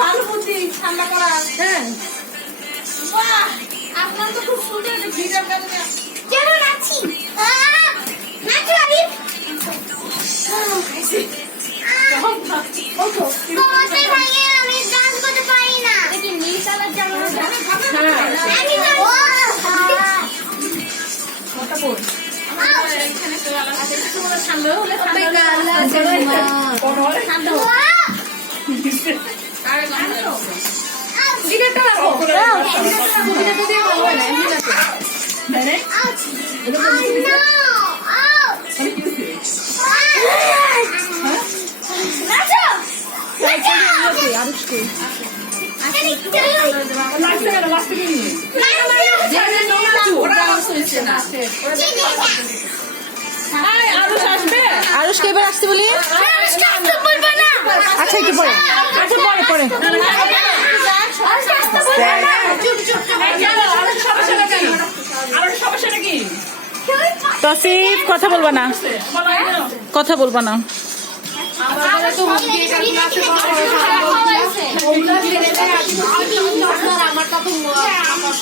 ভালো বুদ্ধি ঠান্ডা করা। হ্যাঁ আপনার তো খুব সুন্দর ভিডিও কাটে চলো নাচি নাচো আরে কমাসের ভাইয়ে আমি ডান্স করতে পারি না দেখি নীল কালার জামা আমি না কত বল এখানে তো আলাদা আছে তোমরা ঠান্ডা হলে ঠান্ডা ঠান্ডা আরে না ভিডিওটা রাখো ভিডিওটা দিয়ে ভালো হয় না এমনি রাখো মানে আরুষকে এবার আসতে বলি। আচ্ছা একটু পরে, আচ্ছা পরে তসিফ কথা বলবা না, কথা বলবা না। আমার